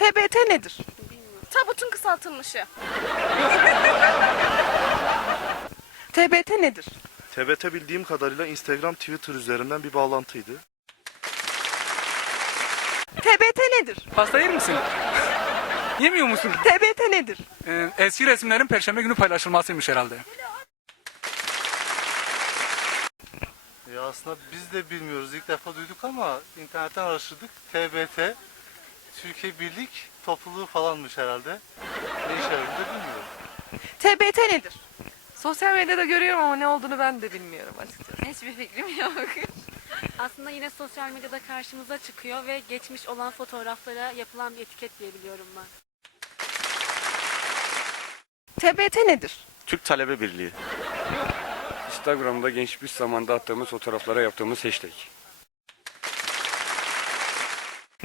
TBT nedir? Tabutun kısaltılmışı. TBT nedir? TBT bildiğim kadarıyla Instagram, Twitter üzerinden bir bağlantıydı. TBT nedir? Pasta yer misin? Yemiyor musun? TBT nedir? Ee, eski resimlerin perşembe günü paylaşılmasıymış herhalde. Ya aslında biz de bilmiyoruz. İlk defa duyduk ama internetten araştırdık. TBT, Türkiye Birlik Topluluğu falanmış herhalde. Ne işe yaradığını bilmiyorum. TBT nedir? Sosyal medyada görüyorum ama ne olduğunu ben de bilmiyorum açıkçası. Hiçbir fikrim yok. Aslında yine sosyal medyada karşımıza çıkıyor ve geçmiş olan fotoğraflara yapılan bir etiket diye biliyorum ben. TBT nedir? Türk Talebe Birliği. Instagram'da geçmiş zamanda attığımız fotoğraflara yaptığımız hashtag.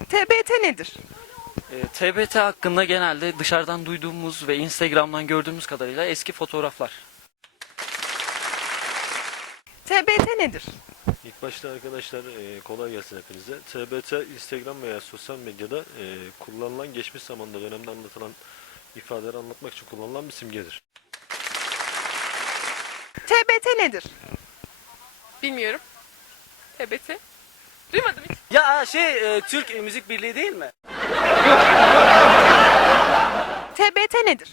TBT nedir? E, TBT hakkında genelde dışarıdan duyduğumuz ve Instagram'dan gördüğümüz kadarıyla eski fotoğraflar. TBT nedir? İlk başta arkadaşlar e, kolay gelsin hepinize. TBT Instagram veya sosyal medyada e, kullanılan geçmiş zamanda dönemde anlatılan ifadeleri anlatmak için kullanılan bir simgedir. TBT nedir? Bilmiyorum. TBT. Duymadım hiç. Ya şey Türk Müzik Birliği değil mi? TBT nedir?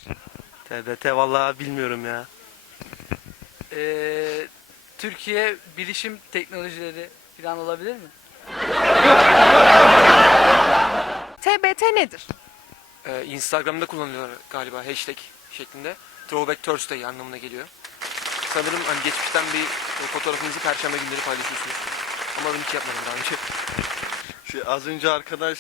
TBT vallahi bilmiyorum ya. Ee, Türkiye Bilişim Teknolojileri falan olabilir mi? TBT nedir? Ee, Instagram'da kullanılıyor galiba hashtag şeklinde. Throwback Thursday anlamına geliyor. Sanırım hani geçmişten bir e, fotoğrafınızı perşembe günleri paylaşıyorsunuz. Ama ben hiç yapmadım daha önce. Şey, az önce arkadaş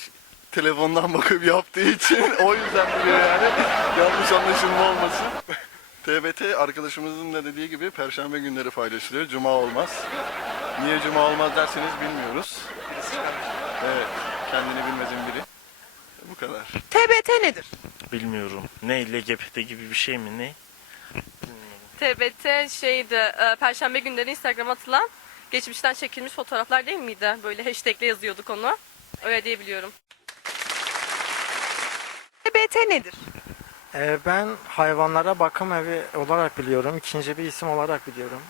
telefondan bakıp yaptığı için o yüzden biliyor yani. Yanlış anlaşılma olmasın. TBT arkadaşımızın da dediği gibi perşembe günleri paylaşılıyor. Cuma olmaz. Niye cuma olmaz derseniz bilmiyoruz. Evet, kendini bilmezin biri. Bu kadar. TBT nedir? Bilmiyorum. Ne LGBT gibi bir şey mi ne? TBT şeydi, e, Perşembe günleri Instagram'a atılan geçmişten çekilmiş fotoğraflar değil miydi? Böyle hashtagle yazıyorduk onu. Öyle diye biliyorum. TBT nedir? Ee, ben hayvanlara bakım evi olarak biliyorum. İkinci bir isim olarak biliyorum.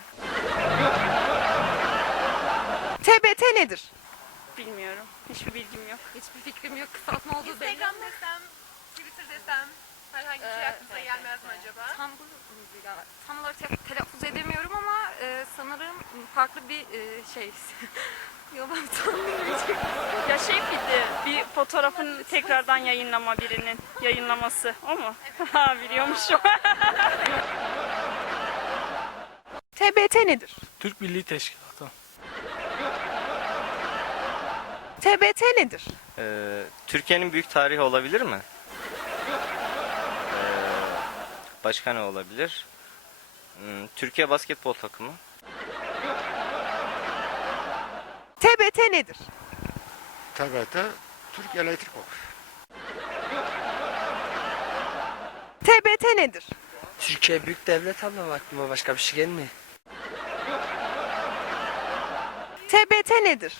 TBT nedir? Bilmiyorum. Hiçbir bilgim yok. Hiçbir fikrim yok. Kısaltma olduğu belli. Instagram desem, Twitter desem herhangi bir şey aklınıza gelmez mi acaba? Tam, tam olarak te- telaffuz edemiyorum ama e, sanırım farklı bir e, şey. Yalan tanımlayacak. Ya şey miydi? Bir fotoğrafın tekrardan yayınlama birinin yayınlaması. O mu? Ha biliyormuşum. TBT nedir? Türk Birliği Teşkilatı. TBT nedir? Ee, Türkiye'nin büyük tarihi olabilir mi? Ee, başka ne olabilir? Hmm, Türkiye basketbol takımı. TBT nedir? TBT Türk Elektrik TBT nedir? Türkiye Büyük Devlet abla aklıma başka bir şey gelmiyor. TBT nedir?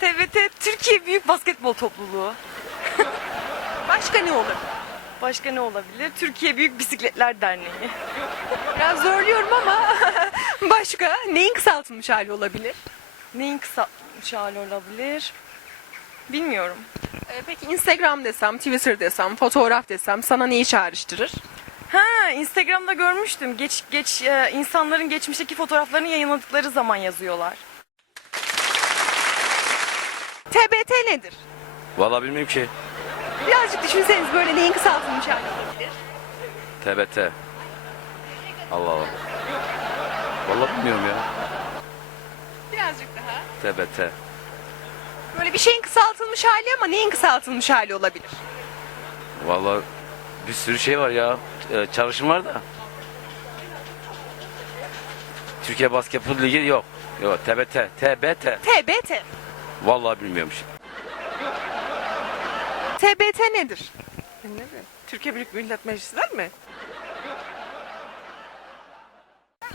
TBT Türkiye Büyük Basketbol Topluluğu. Başka ne olur? Başka ne olabilir? Türkiye Büyük Bisikletler Derneği. Biraz zorluyorum ama başka neyin kısaltılmış hali olabilir? Neyin kısaltmış hali olabilir? Bilmiyorum. Ee, peki Instagram desem, Twitter desem, fotoğraf desem sana neyi çağrıştırır? Ha, Instagram'da görmüştüm. Geç geç e, insanların geçmişteki fotoğraflarını yayınladıkları zaman yazıyorlar. TBT nedir? Vallahi bilmiyorum ki. Birazcık düşünseniz böyle neyin kısaltılmış hali olabilir? TBT. Allah Allah. Vallahi bilmiyorum ya. Birazcık daha. TBT. Böyle bir şeyin kısaltılmış hali ama neyin kısaltılmış hali olabilir? Vallahi bir sürü şey var ya. Ee, çalışım var da. Türkiye Basketbol Ligi yok. Yok TBT. TBT. TBT. Vallahi bilmiyorum. TBT nedir? E, Ne mi? Türkiye Büyük Millet Meclisi değil mi?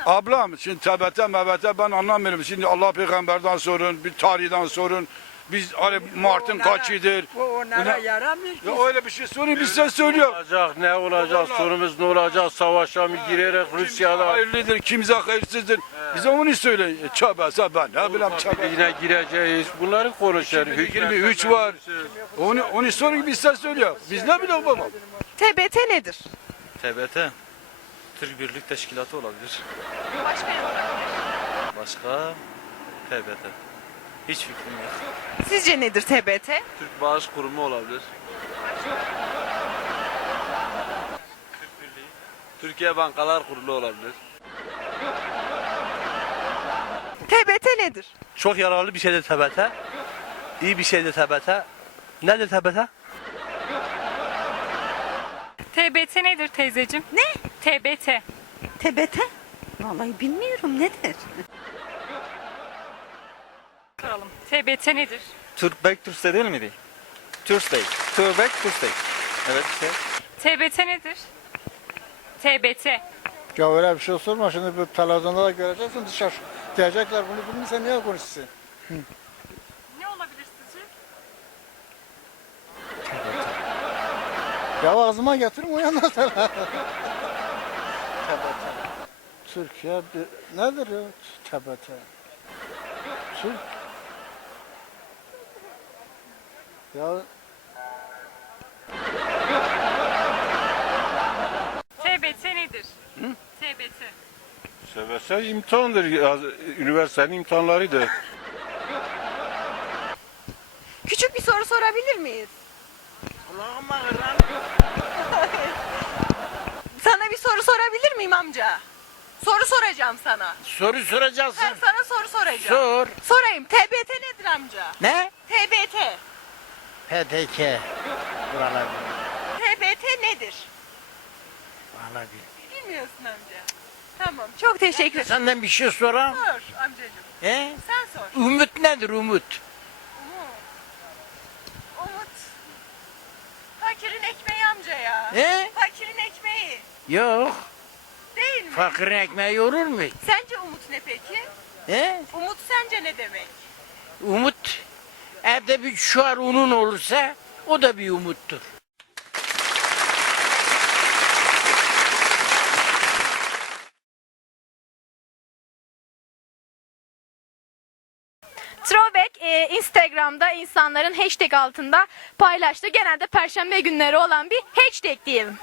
Ablam şimdi TBT MBT ben anlamıyorum. Şimdi Allah peygamberden sorun, bir tarihten sorun. Biz hani Mart'ın kaçıdır. Bu onlara yaramıyor Ya öyle bir şey söyleyeyim biz size söylüyorum. olacak, ne olacak, sonumuz ne olacak, savaşa mı girerek Rusya'da Hayırlıdır, kimse hayırsızdır. Bize onu söyleyin. Çabasa ben ne bileyim çaba. yine gireceğiz. Bunları konuşuyoruz. 23 var. Onu, onu sorun biz size söylüyoruz. Biz ne bileyim babam. TBT nedir? TBT Türk Birlik Teşkilatı olabilir. Başka? Başka TBT. Hiç fikrim yok. Sizce nedir TBT? Türk Bağış Kurumu olabilir. Türkiye Bankalar Kurulu olabilir. TBT nedir? Çok yararlı bir şeydir TBT. İyi bir şeydir TBT. Nedir TBT? TBT nedir teyzeciğim? Ne? TBT. TBT? Vallahi bilmiyorum nedir? Soralım. TBT nedir? Türkbek Tuesday değil miydi? Tuesday. Türkbek Tuesday. Evet işte. TBT nedir? TBT. Ya öyle bir şey sorma şimdi bu televizyonda da göreceksin dışarı. Diyecekler bunu bilmiyorsan niye konuşuyorsun? Ne olabilir sizce? Ya ağzıma getirin uyandan sonra. Türkiye bir, nedir ya TBT? Türk. Ya TBT nedir? TBT. TBT imtihandır. Üniversitenin imtihanlarıydı. Küçük bir soru sorabilir miyiz? Sana bir soru sorabilir miyim amca? Soru soracağım sana. soru soracaksın. Ben sana soru soracağım. Sor. Sorayım. TBT nedir amca? Ne? TBT. PTK. Vallahi TBT nedir? vallahi Bilmiyorsun amca. Tamam. Çok teşekkür ederim. Senden bir şey soram. Sor amcacığım. He? Sen sor. Umut nedir umut? Umut. Umut. Fakirin ekmeği amca ya. He? Fakirin ekmeği. Yok. Değil mi? Fakirin ekmeği yorur mu? Sence umut ne peki? He? Umut sence ne demek? Umut evde bir çuvar unun olursa o da bir umuttur. Throwback e, Instagram'da insanların hashtag altında paylaştığı genelde perşembe günleri olan bir hashtag diyelim.